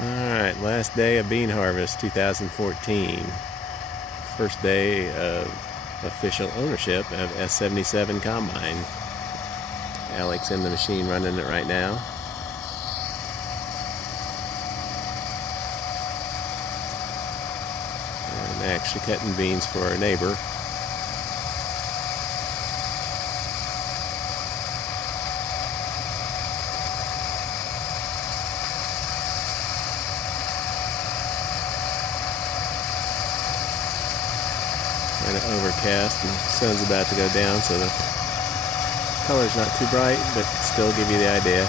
Alright, last day of bean harvest 2014. First day of official ownership of S77 combine. Alex in the machine running it right now. And actually cutting beans for our neighbor. Kind of overcast and the sun's about to go down, so the color's not too bright, but still give you the idea.